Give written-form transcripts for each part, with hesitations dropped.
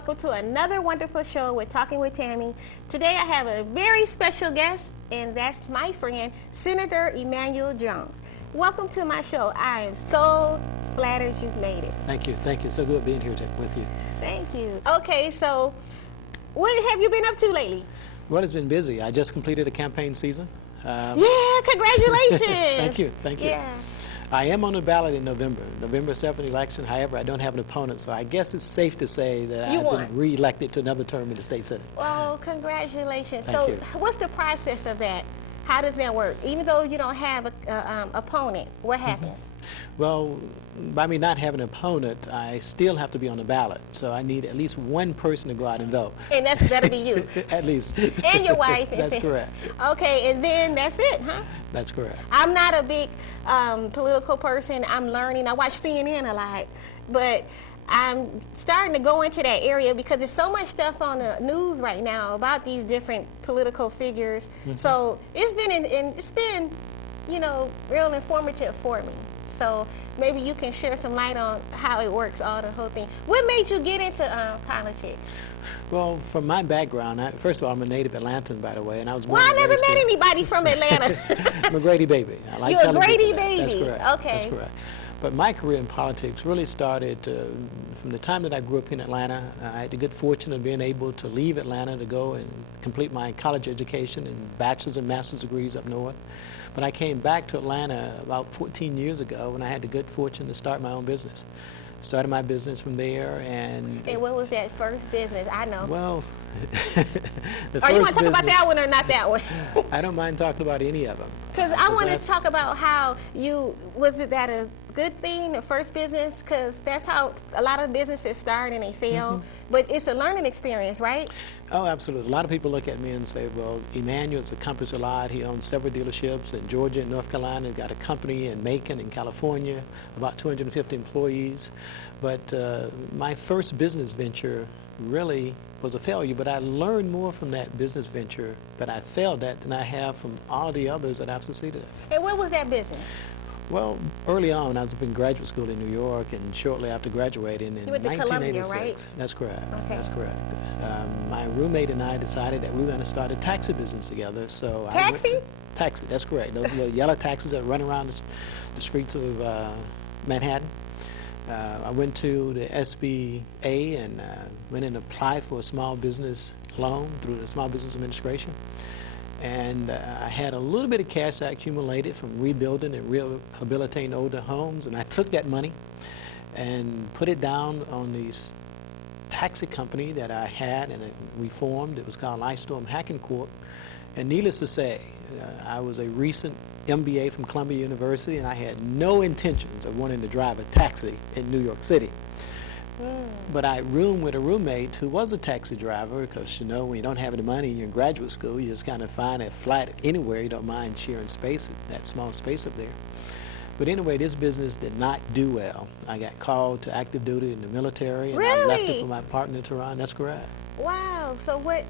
welcome to another wonderful show with Talking with Tami. Today I have a very special guest, and that's my friend, Senator Emanuel Jones. Welcome to my show. I am so flattered you've made it. Thank you. Thank you. So good being here with you. Thank you. Okay, so what have you been up to lately? Well, it's been busy. I just completed a campaign season. Yeah, congratulations. Thank you. Thank you. Yeah. I am on the ballot in November 7th election. However, I don't have an opponent, so I guess it's safe to say that I've been re-elected to another term in the state senate. Well, congratulations. Thank you. What's the process of that? How does that work? Even though you don't have an opponent, what happens? Well, by me not having an opponent, I still have to be on the ballot. So I need at least one person to go out and vote. And that'll be you. At least. And your wife. That's correct. Okay, and then that's it, huh? That's correct. I'm not a big political person. I'm learning. I watch CNN a lot, but I'm starting to go into that area because there's so much stuff on the news right now about these different political figures. So it's been, you know, real informative for me. So maybe you can share some light on how it works, all the whole thing. What made you get into politics? Well, from my background, first of all, I'm a native Atlantan, by the way, and I was born. Well, I never met anybody from Atlanta. I'm a Grady baby. I like You're a Grady television. baby. That's correct. Okay. That's correct. But my career in politics really started from the time that I grew up in Atlanta. I had the good fortune of being able to leave Atlanta to go and complete my college education and bachelor's and master's degrees up north. But I came back to Atlanta about 14 years ago, and I had the good fortune to start my own business. Started my business from there, and what was that first business? I know. Well, Are you want to talk about that one or not that one? I don't mind talking about any of them. Because I want to talk about how was that a good thing, the first business? Because that's how a lot of businesses start and they fail. But it's a learning experience, right? Oh, absolutely. A lot of people look at me and say, well, Emanuel's accomplished a lot. He owns several dealerships in Georgia and North Carolina. He's got a company in Macon in California, about 250 employees. But my first business venture really was a failure, but I learned more from that business venture that I failed at than I have from all the others that I've succeeded at. And what was that business? Well, early on, I was up in graduate school in New York, and shortly after graduating in 1986. Columbia, right? That's correct. Okay. That's correct. My roommate and I decided that we were going to start a taxi business together. So taxi? Taxi. That's correct. Those little yellow taxis that run around the streets of Manhattan. I went to the SBA and went and applied for a small business loan through the Small Business Administration. And I had a little bit of cash I accumulated from rebuilding and rehabilitating older homes, and I took that money and put it down on these taxi company that I had, and we formed. It was called Lightstorm Hacking Corp. And needless to say, I was a recent MBA from Columbia University, and I had no intentions of wanting to drive a taxi in New York City. But I roomed with a roommate who was a taxi driver, because, you know, when you don't have any money and you're in graduate school, you just kind of find a flat anywhere. You don't mind sharing space, that small space up there. But anyway, this business did not do well. I got called to active duty in the military, and I left it for my partner to run. That's correct. Wow. So what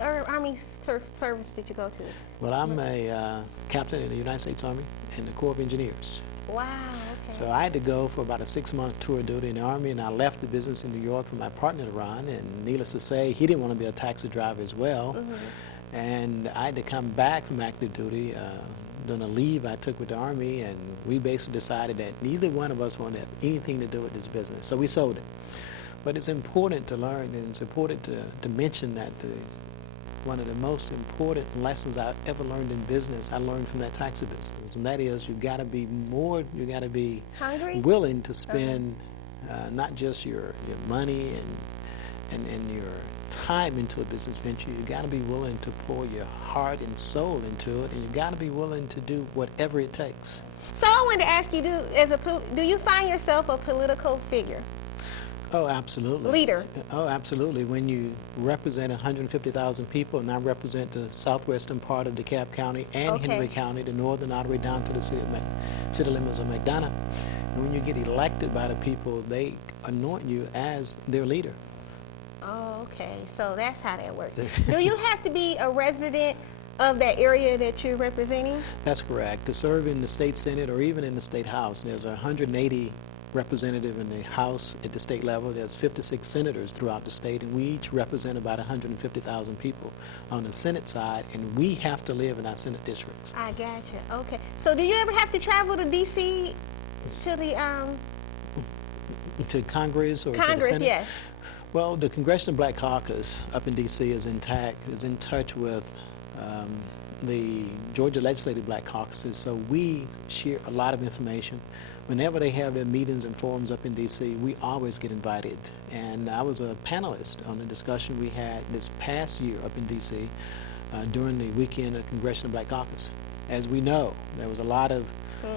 Army service did you go to? Well, I'm a captain in the United States Army in the Corps of Engineers. Wow, okay. So I had to go for about a 6-month tour of duty in the Army, and I left the business in New York for my partner to run, and needless to say, he didn't want to be a taxi driver as well. And I had to come back from active duty during a leave I took with the Army, and we basically decided that neither one of us wanted to have anything to do with this business, so we sold it. But it's important to learn, and it's important to mention that one of the most important lessons I've ever learned in business, I learned from that taxi business, and that is you've got to be hungry, willing to spend not just your money and your time into a business venture. You've got to be willing to pour your heart and soul into it, and you've got to be willing to do whatever it takes. So I wanted to ask you, do you find yourself a political figure? Oh, absolutely. Leader. Oh, absolutely. When you represent 150,000 people, and I represent the southwestern part of DeKalb County and Henry County, the northern all the way down to the city limits of McDonough. And when you get elected by the people, they anoint you as their leader. Oh, okay. So that's how that works. Do you have to be a resident of that area that you're representing? That's correct. To serve in the state senate or even in the state house, there's 180 representative in the House at the state level. There's 56 senators throughout the state, and we each represent about 150,000 people on the Senate side, and we have to live in our Senate districts. I gotcha. Okay. So do you ever have to travel to D.C. to the To Congress or to the Congress? Senate? Yes. Well, the Congressional Black Caucus up in D.C. is intact, is in touch with the Georgia Legislative Black Caucuses, so we share a lot of information. Whenever they have their meetings and forums up in D.C., we always get invited. And I was a panelist on the discussion we had this past year up in D.C. During the weekend of Congressional Black Caucus. As we know, there was a lot of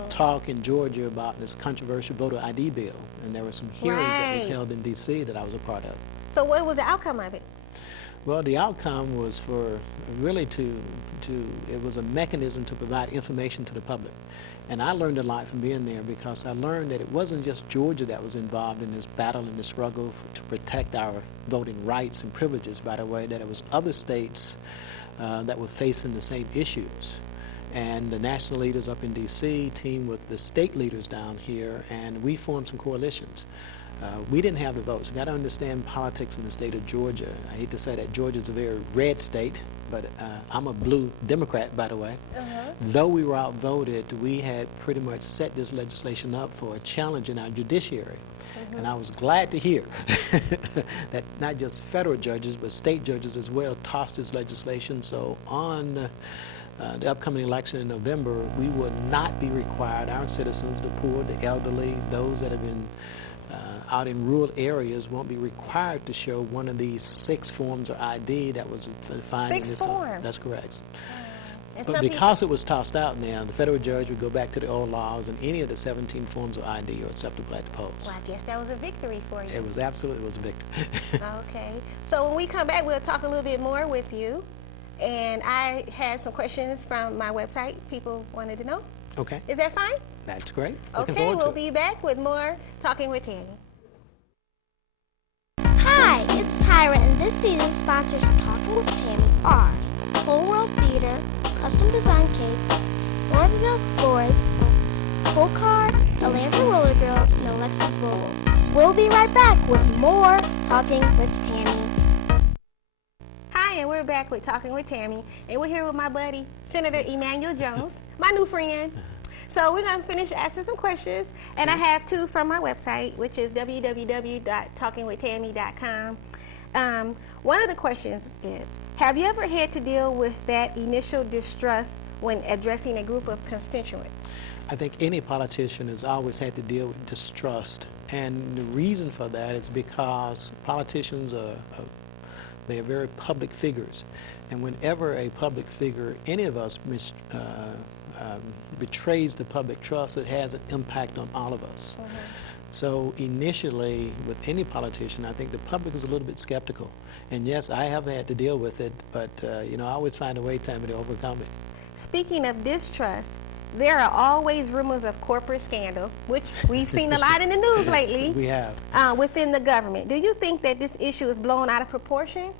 talk in Georgia about this controversial voter ID bill, and there were some hearings that was held in D.C. that I was a part of. So what was the outcome of it? Well, the outcome was for really it was a mechanism to provide information to the public. And I learned a lot from being there, because I learned that it wasn't just Georgia that was involved in this battle and this struggle to protect our voting rights and privileges, by the way, that it was other states that were facing the same issues. And the national leaders up in D.C. teamed with the state leaders down here, and we formed some coalitions. We didn't have the votes. You got to understand politics in the state of Georgia. I hate to say that Georgia's a very red state, but I'm a blue Democrat, by the way. Though we were outvoted, we had pretty much set this legislation up for a challenge in our judiciary. And I was glad to hear that not just federal judges, but state judges as well tossed this legislation. So on the upcoming election in November, we would not be required, our citizens, the poor, the elderly, those that have been out in rural areas, won't be required to show one of these 6 forms of ID that was defined in this. 6 forms? That's correct. And But because it was tossed out now, the federal judge would go back to the old laws, and any of the 17 forms of ID are acceptable at the polls. Well, I guess that was a victory for you. It was absolutely, it was a victory. Okay. So when we come back, we'll talk a little bit more with you. And I had some questions from my website people wanted to know. Okay, Is that fine? that's great. Looking Okay, forward to we'll it. be back with more Talking with Tami. Hi, it's Tyra, and this season's sponsors for Talking with Tami are Whole World Theater, Custom Design Cakes, Lawrenceville Florist, Full Car, Atlanta Roller Girls, and Alexis Vogel. We'll be right back with more Talking with Tami. Hi, and we're back with Talking with Tami, and we're here with my buddy, Senator Emmanuel Jones, my new friend. So we're going to finish asking some questions, and I have 2 from my website, which is www.talkingwithtami.com. One of the questions is, have you ever had to deal with that initial distrust when addressing a group of constituents? I think any politician has always had to deal with distrust, and the reason for that is because politicians they are very public figures, and whenever a public figure, any of us, betrays the public trust, it has an impact on all of us. So initially, with any politician, I think the public is a little bit skeptical. And yes, I have had to deal with it, but you know, I always find a way, Tami, to overcome it. Speaking of distrust, there are always rumors of corporate scandal, which we've seen a lot in the news lately. We have. Within the government. Do you think that this issue is blown out of proportion?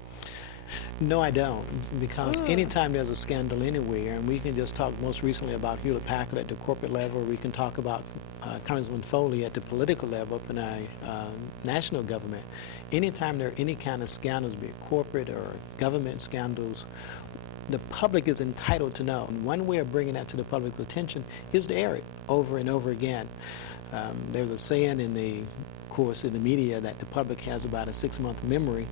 No, I don't, because anytime there's a scandal anywhere, and we can just talk most recently about Hewlett-Packard at the corporate level, we can talk about Congressman Foley at the political level up in our national government. Anytime there are any kind of scandals, be it corporate or government scandals, the public is entitled to know. And one way of bringing that to the public's attention is to air it over and over again. There's a saying in the course in the media that the public has about a 6-month memory.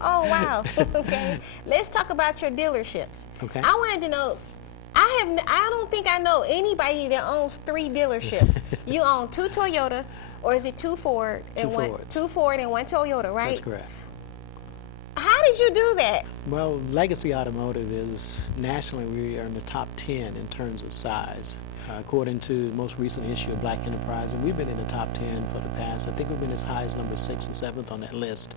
Oh, wow. Okay. Let's talk about your dealerships. Okay. I wanted to know, I don't think I know anybody that owns 3 dealerships. You own 2 Toyota, or is it 2 Ford? And 2 Ford and 1 Toyota, right? That's correct. How did you do that? Well, Legacy Automotive is, nationally, we are in the top 10 in terms of size. According to the most recent issue of Black Enterprise, and we've been in the top 10 for the past, I think we've been as high as number 6 and 7th on that list.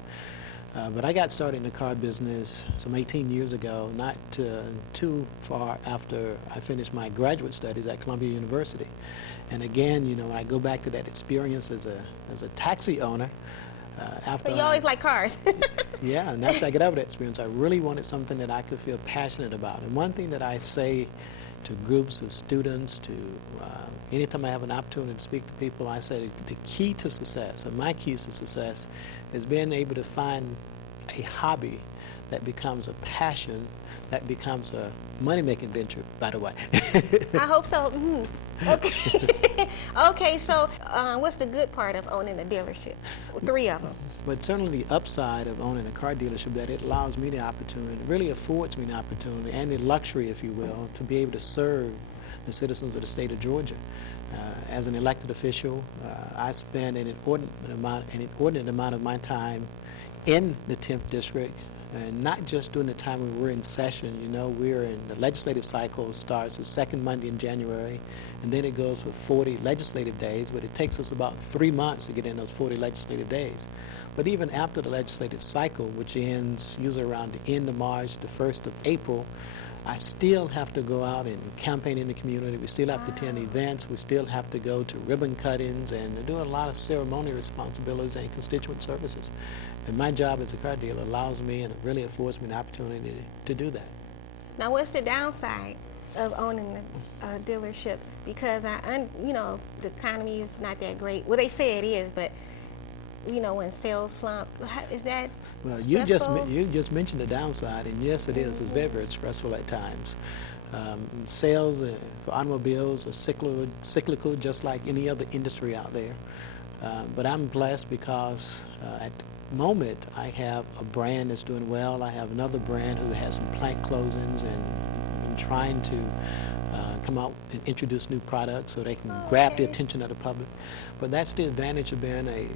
But I got started in the car business some 18 years ago, not too far after I finished my graduate studies at Columbia University. And again, you know, when I go back to that experience as a taxi owner, after So you always like cars. yeah, and after I get over that experience, I really wanted something that I could feel passionate about. And one thing that I say to groups of students, to anytime I have an opportunity to speak to people, I say the key to success, or my keys to success, is being able to find a hobby that becomes a passion, that becomes a money-making venture, by the way. I hope so. Okay. Okay, so what's the good part of owning a dealership? 3 of them. But certainly the upside of owning a car dealership, that it allows me the opportunity, it really affords me the opportunity and the luxury, if you will, to be able to serve the citizens of the state of Georgia. As an elected official, I spend an inordinate amount of my time in the 10th District, and not just during the time when we're in session. You know, we're in the legislative cycle, starts the second Monday in January, and then it goes for 40 legislative days, but it takes us about 3 months to get in those 40 legislative days. But even after the legislative cycle, which ends usually around the end of March, the 1st of April, I still have to go out and campaign in the community. We still have to attend events. We still have to go to ribbon cuttings and do a lot of ceremonial responsibilities and constituent services. And my job as a car dealer allows me, and it really affords me the opportunity to do that. Now, what's the downside of owning a dealership? Because you know, the economy is not that great. Well, they say it is, but you know, when sales slump, is that well, stressful? you just mentioned the downside, and yes, it is. It's very, very stressful at times. Sales for automobiles are cyclical, just like any other industry out there. But I'm blessed because at the moment I have a brand that's doing well. I have another brand who has some plant closings and trying to come out and introduce new products so they can grab the attention of the public. But that's the advantage of being a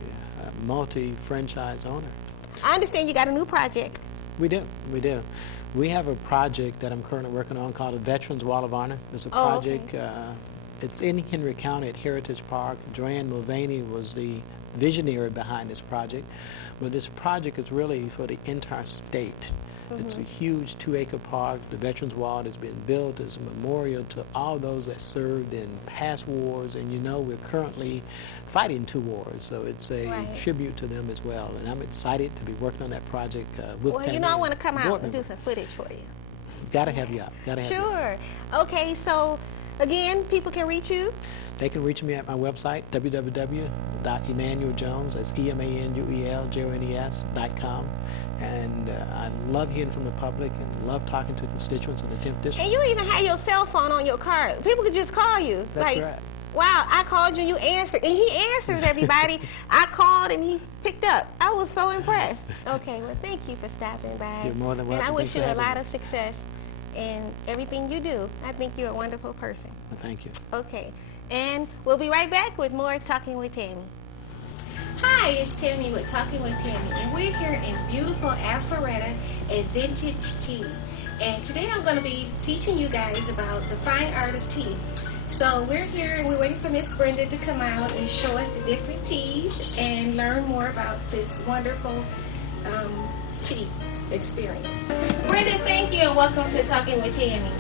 multi-franchise owner. I understand you got a new project. We do. We have a project that I'm currently working on called the Veterans Wall of Honor. It's a project, it's in Henry County at Heritage Park. Joanne Mulvaney was the visionary behind this project. But this project is really for the entire state. It's a huge 2-acre park. The Veterans Wall has been built as a memorial to all those that served in past wars, and you know we're currently fighting 2 wars, so it's a tribute to them as well. And I'm excited to be working on that project with Well, Tami, you know, I want to come out and do some footage for you. Gotta have you out. Gotta have you out. Sure. Okay, so again, people can reach you. They can reach me at my website, www.emmanueljones, that's EMANUELJONES.com. And I love hearing from the public and love talking to constituents in the 10th District. And you even have your cell phone on your card. People could just call you. That's like, correct. Wow, I called you, you answered. And he answers, everybody. I called and he picked up. I was so impressed. Okay, well, thank you for stopping by. You're more than welcome. And I wish you a lot me. of success in everything you do. I think you're a wonderful person. Well, thank you. Okay, and we'll be right back with more Talking with Tami. Hi, it's Tami with Talking with Tami, and we're here in beautiful Alpharetta at Vintage Tea. And today I'm going to be teaching you guys about the fine art of tea. So we're here and we're waiting for Miss Brenda to come out and show us the different teas and learn more about this wonderful tea experience. Brenda, thank you and welcome to Talking with Tami.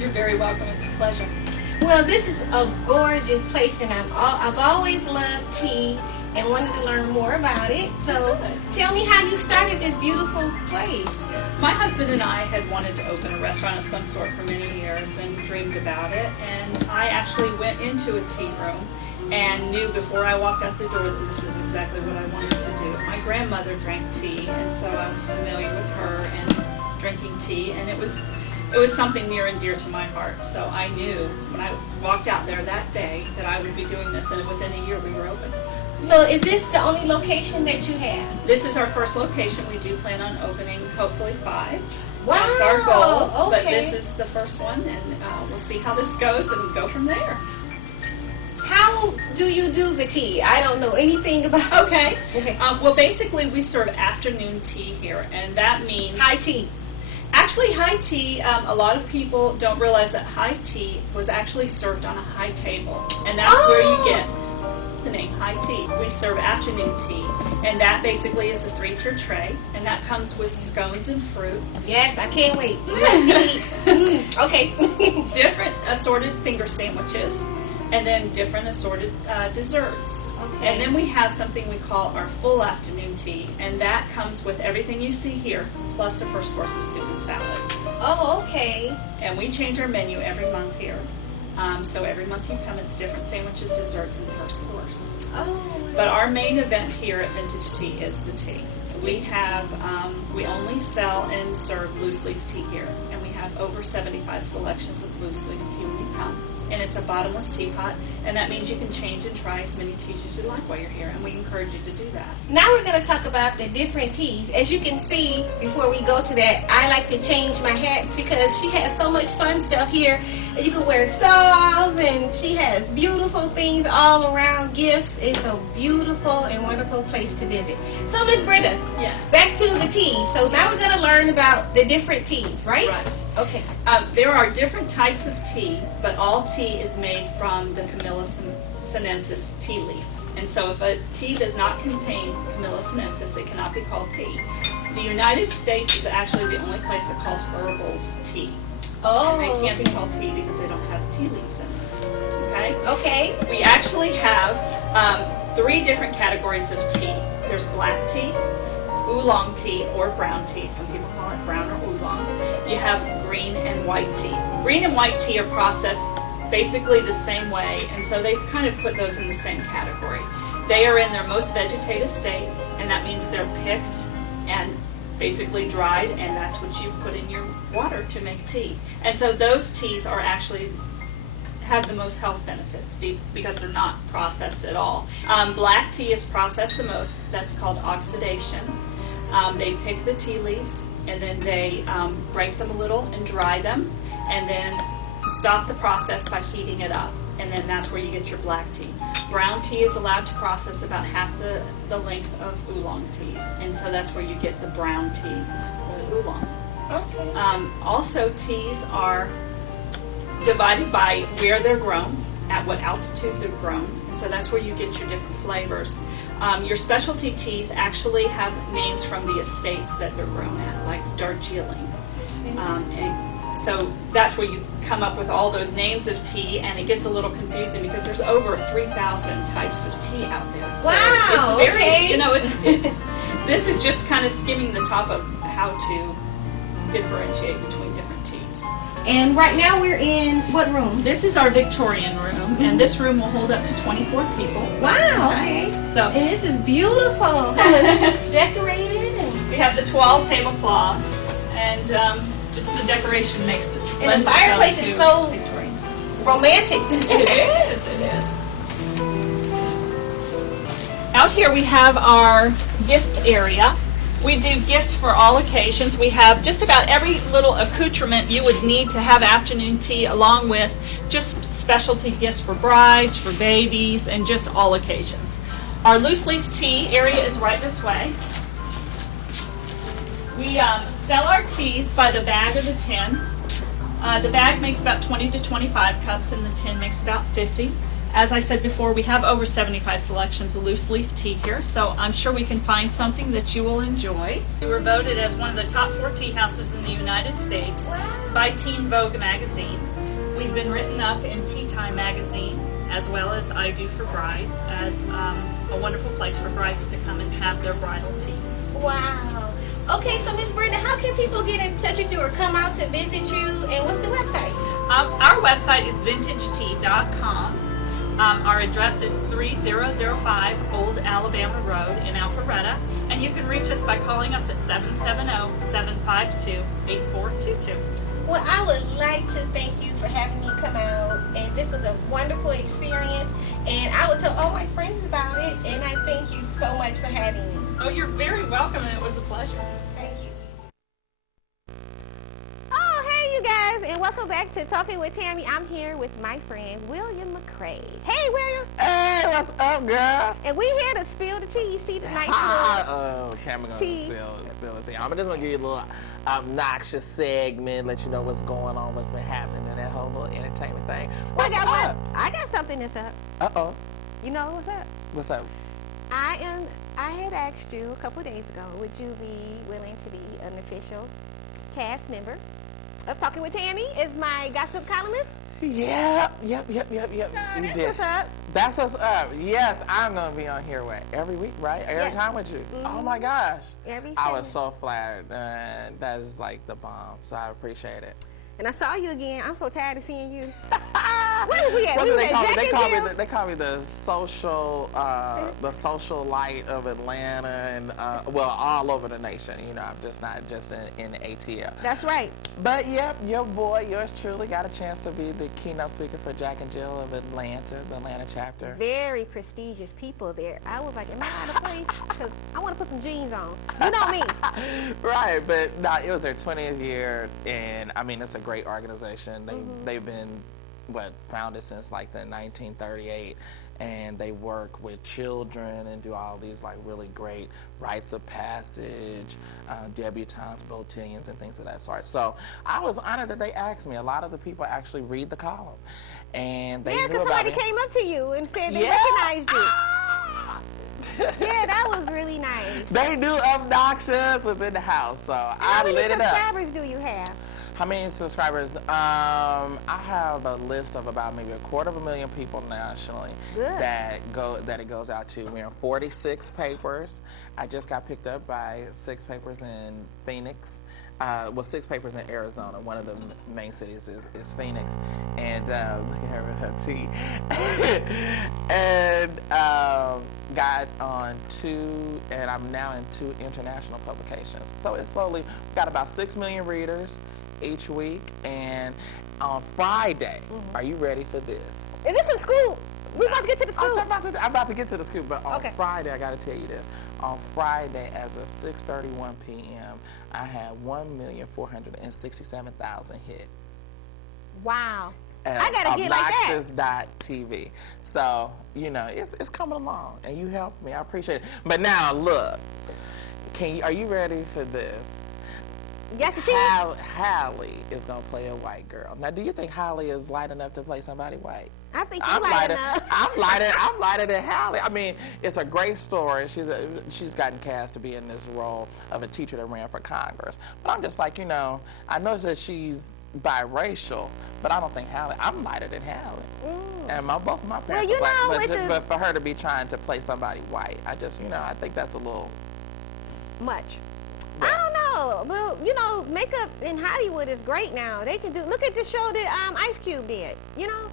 You're very welcome. It's a pleasure. Well, this is a gorgeous place, and I've always loved tea and wanted to learn more about it. So tell me how you started this beautiful place. My husband and I had wanted to open a restaurant of some sort for many years and dreamed about it. And I actually went into a tea room and knew before I walked out the door that this is exactly what I wanted to do. My grandmother drank tea, and so I was familiar with her and drinking tea, and it was something near and dear to my heart. So I knew when I walked out there that day that I would be doing this, and within a year we were open. So is this the only location that you have? This is our first location. We do plan on opening hopefully 5. Wow. That's our goal. Okay. But this is the first one, and we'll see how this goes and go from there. How do you do the tea? I don't know anything about. Okay. Well, basically we serve afternoon tea here, and that means High tea. Actually, high tea, a lot of people don't realize that high tea was actually served on a high table, and that's where you get the name high tea. We serve afternoon tea, and that basically is a 3-tier tray, and that comes with scones and fruit. Yes, I can't wait. Okay. Different assorted finger sandwiches. and then different assorted desserts. Okay. And then we have something we call our full afternoon tea, and that comes with everything you see here, plus a first course of soup and salad. Oh, okay. And we change our menu every month here. So every month you come, it's different sandwiches, desserts, and first course. Oh. But our main event here at Vintage Tea is the tea. We have, we only sell and serve loose leaf tea here, and we have over 75 selections of loose leaf tea when you come. And it's a bottomless teapot, and that means you can change and try as many teas as you like while you're here, and we encourage you to do that. Now we're going to talk about the different teas. As you can see, before we go to that, I like to change my hats because she has so much fun stuff here. You can wear stars, and she has beautiful things all around, gifts. It's a beautiful and wonderful place to visit. So, Miss Brenda, Yes. back to the tea. So now we're going to learn about the different teas, right? Right. Okay. There are different types of tea, but all tea is made from the Camellia sinensis tea leaf. And so if a tea does not contain Camellia sinensis, it cannot be called tea. The United States is actually the only place that calls herbals tea. Oh. And they can't be called tea because they don't have tea leaves in them. Okay? Okay. We actually have 3 different categories of tea. There's black tea, oolong tea, or brown tea. Some people call it brown or oolong. You have green and white tea. Green and white tea are processed basically the same way, and so they've kind of put those in the same category. They are in their most vegetative state, and that means they're picked and basically dried, and that's what you put in your water to make tea. And so those teas are actually have the most health benefits because they're not processed at all. Black tea is processed the most. That's called oxidation. They pick the tea leaves, and then they break them a little and dry them, and then stop the process by heating it up, and then that's where you get your black tea. Brown tea is allowed to process about half the length of oolong teas, and so that's where you get the brown tea or the oolong. Okay. Also, teas are divided by where they're grown, at what altitude they're grown, and so that's where you get your different flavors. Your specialty teas actually have names from the estates that they're grown at, like Darjeeling. And so that's where you come up with all those names of tea, and it gets a little confusing because there's over 3,000 types of tea out there. So Wow, it's very, okay. you know, it's this is just kind of skimming the top of how to differentiate between different teas. And right now we're in what room? This is our Victorian room, and this room will hold up to 24 people. Wow, okay. So And this is beautiful. How it's decorated. And, we have the 12 tablecloths, and just the decoration makes it. and the lends itself fireplace is to so Victorian. romantic. It is, it is. Out here we have our gift area. We do gifts for all occasions. We have just about every little accoutrement you would need to have afternoon tea, along with just specialty gifts for brides, for babies, and just all occasions. Our loose leaf tea area is right this way. We sell our teas by the bag or the tin. The bag makes about 20 to 25 cups, and the tin makes about 50. As I said before, we have over 75 selections of loose leaf tea here, so I'm sure we can find something that you will enjoy. We were voted as one of the top 4 tea houses in the United States by Teen Vogue magazine. We've been written up in Tea Time magazine, as well as I Do for Brides, as a wonderful place for brides to come and have their bridal teas. Wow. Okay, so Miss Brenda, how can people get in touch with you or come out to visit you, and what's the website? Our website is vintagetea.com. Our address is 3005 Old Alabama Road in Alpharetta, and you can reach us by calling us at 770-752-8422. Well, I would like to thank you for having me come out, and this was a wonderful experience, and I will tell all my friends about it, and I thank you so much for having me. Oh, you're very welcome, and it was a pleasure. Thank you. Oh, hey, you guys, and welcome back to Talking with Tammy. I'm here with my friend, William McCray. Hey, William. Hey, what's up, girl? And we here to spill the tea. You see the nice little... Oh, Tammy gonna tea. spill the tea. I'm just gonna give you a little obnoxious segment, let you know what's going on, what's been happening in that whole little entertainment thing. What's up? I got something that's up. Uh-oh. You know what's up? What's up? I had asked you a couple of days ago, would you be willing to be an official cast member of Talking with Tammy as my gossip columnist? Yep. You that's did. what's up. That's what's up. Yes, I'm gonna be on here every week, right? Every Yes. time with you. Oh my gosh. Every I was Sunday. so flattered. That is like the bomb. So I appreciate it. And I saw you again. I'm so tired of seeing you. Where was we at? What We do was they at call me? Jack They and call me Jill. they call me the social light of Atlanta and well, all over the nation. You know, I'm just not just in ATL. That's right. But yep, your boy, yours truly, got a chance to be the keynote speaker for Jack and Jill of Atlanta, the Atlanta chapter. Very prestigious people there. I was like, am I out of place? Because I want to put some jeans on. You know me. Right, but no, it was their 20th year, and I mean, it's a great organization. They've been founded since like the 1938, and they work with children and do all these like really great rites of passage, debutantes, botillions, and things of that sort. So I was honored that they asked me. A lot of the people actually read the column, and they Yeah, knew because about somebody me. came up to you and said they Yeah. recognized you. Yeah, that was really nice. They knew Obnoxious was in the house, so I How many lit it up. subscribers do you have? How many subscribers? I have a list of about maybe 250,000 people nationally Good. that it goes out to. We're in 46 papers. I just got picked up by 6 papers in Phoenix. 6 papers in Arizona. One of the main cities is Phoenix. And look at her with her tea. And got on 2, and I'm now in 2 international publications. So it's slowly, got about 6 million readers each week. And on Friday, are you ready for this? Is this in school? We about to get to the school. I'm about to get to the scoop, but on Okay. Friday, I got to tell you this. On Friday, as of 6:31 p.m., I had 1,467,000 hits. Wow. At I gotta get like that. Obnoxious.tv. So, you know, it's coming along, and you helped me. I appreciate it. But now, look, are you ready for this? You got the tea? Hallie is going to play a white girl. Now, do you think Hallie is light enough to play somebody white? I think you're light enough. I'm lighter than Hallie. I mean, it's a great story. She's gotten cast to be in this role of a teacher that ran for Congress. But I'm just like, you know, I know that she's biracial, but I don't think I'm lighter than Hallie. And both of my parents you are black, know, but for her to be trying to play somebody white, I just, you know, I think that's a little Much. Yeah. I don't know. Well, you know, makeup in Hollywood is great now. They can do. Look at the show that Ice Cube did. You know,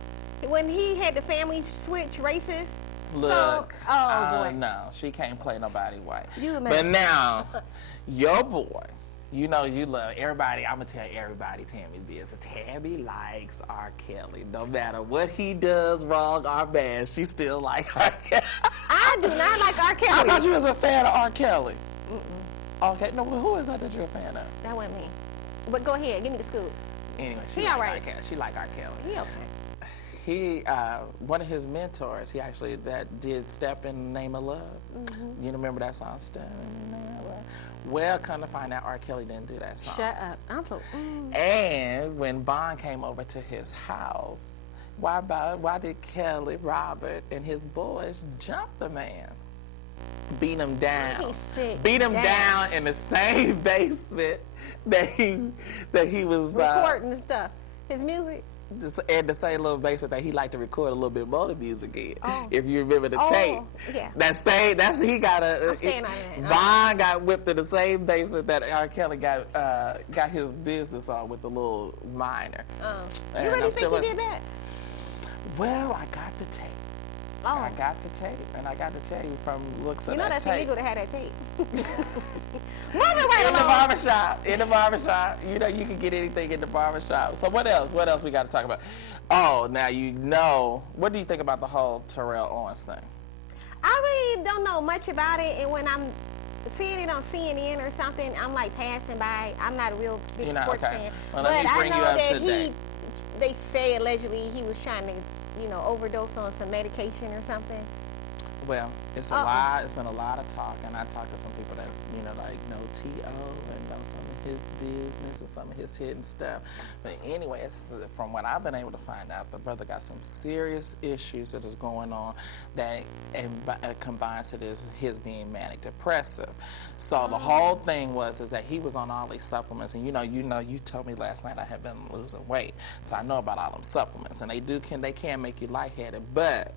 when he had the family switch races. Look, oh boy. no, she can't play nobody white. You But imagine. now, your boy, you know you love everybody. I'm gonna tell everybody Tammy's business. Tammy likes R. Kelly. No matter what he does wrong or bad, she still like R. Kelly. I do not like R. I Kelly. thought you was a fan of R. Kelly. Okay, no, well, who is that you're a fan of? That wasn't me. But go ahead, give me the scoop. Anyway, He like all right. R. Kelly. She like R. Kelly. He okay. He, one of his mentors, he actually did Step in the Name of Love. You remember that song, Step in the Name of Love? Well, come to find out, R. Kelly didn't do that song. Shut up. I'm so. And when Bond came over to his house, why did Kelly, Robert, and his boys jump the man? Beat him down. He's sick. Beat him down in the same basement that he was Recording and stuff. His music. and the same little basement that he liked to record a little bit more of the music in. Oh. If you remember the tape. Yeah. He got I'm staying on that. Vaughn got whipped in the same basement that R. Kelly got his business on with the little minor. You And really I'm think still he did that? Well, I got the tape. Oh. I got the tape, and I got to tell you from looks of You know that that's tape. illegal to have that tape. Moving right In the along. barbershop, you know, you can get anything in the barbershop. So what else we got to talk about? Oh, now you know, what do you think about the whole Terrell Owens thing? I really don't know much about it, and when I'm seeing it on CNN or something, I'm like passing by. I'm not a real big You're not, sports okay. fan. Well, but let me I bring know you up that to date. they say allegedly he was trying to, overdose on some medication or something. Well, it's a lot. It's been a lot of talk, and I talked to some people that like know T.O. and know some his business and some of his hidden stuff. But anyway, from what I've been able to find out, the brother got some serious issues that is going on that combines to his being manic depressive. So the whole thing is that he was on all these supplements, and you told me last night I had been losing weight, so I know about all them supplements, and they can make you lightheaded, but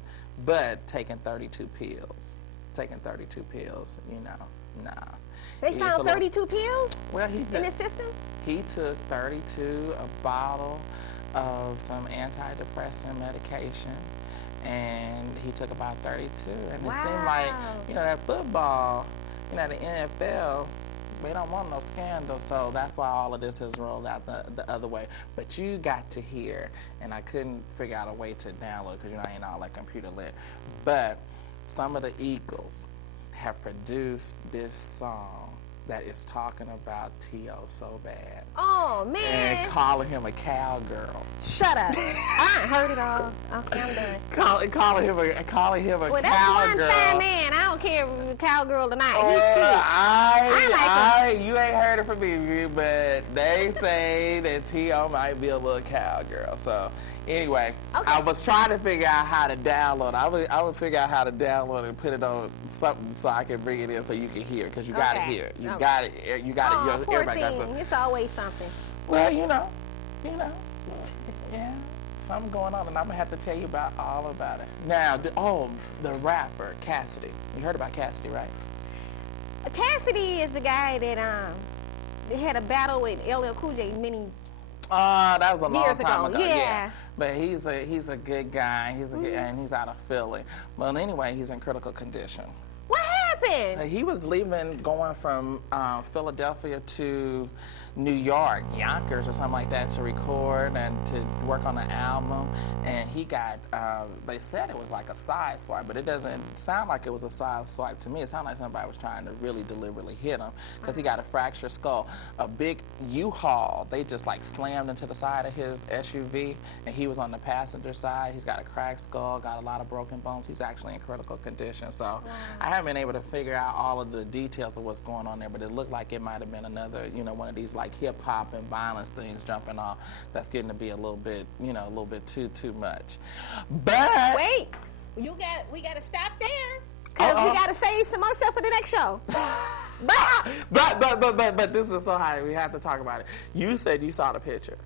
taking 32 pills, nah. They found 32 pills Well, in his system? he took 32, a bottle of some antidepressant medication, and he took about 32. And it seemed like, that football, the NFL, they don't want no scandal, so that's why all of this has rolled out the other way. But you got to hear, and I couldn't figure out a way to download because I ain't all like computer lit, but some of the Eagles have produced this song that is talking about T.O. so bad. Oh, man. And calling him a cowgirl. Shut up. I ain't heard it all. Okay, I'm done. Calling him a Well, that's cowgirl. one fine man. I don't care if he's a cowgirl or not. He's cute. I like him. You ain't heard it from me, but they say that T.O. might be a little cowgirl. So anyway, Okay. I was trying to figure out how to download. I would figure out how to download and put it on something so I can bring it in so you can hear, because you got to hear it. You got it. You got it. Poor Everybody got thing. to. It's always something. Well, yeah, something going on, and I'm gonna have to tell you all about it. Now, the rapper Cassidy. You heard about Cassidy, right? Cassidy is the guy that had a battle with LL Cool J many. That was a long Years time ago, ago. yeah. But he's a good guy. And he's out of Philly. Well, anyway, he's in critical condition. What happened? He was going from Philadelphia to New York, Yonkers or something like that, to record and to work on an album. And he got, they said it was like a side swipe, but it doesn't sound like it was a side swipe to me. It sounded like somebody was trying to really deliberately hit him, because he got a fractured skull. A big U-Haul, they just like slammed into the side of his SUV, and he was on the passenger side. He's got a cracked skull, got a lot of broken bones. He's actually in critical condition. So I haven't been able to figure out all of the details of what's going on there, but it looked like it might have been another, one of these like hip hop and violence things jumping off that's getting to be a little bit, too much. But Wait, we got to stop there, because we got to save some more stuff for the next show. but this is so high. We have to talk about it. You said you saw the picture.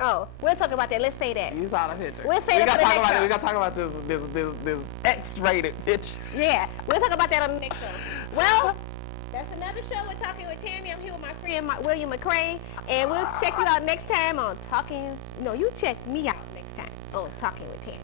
Oh, we'll talk about that. Let's say that. You saw the picture. We'll say that for the next show. We got to talk about this X-rated picture. Yeah, we'll talk about that on the next show. Well, that's another show. We're talking with Tami. I'm here with my friend William McCray, and we'll check you out next time on Talking. No, you check me out next time on Talking with Tami.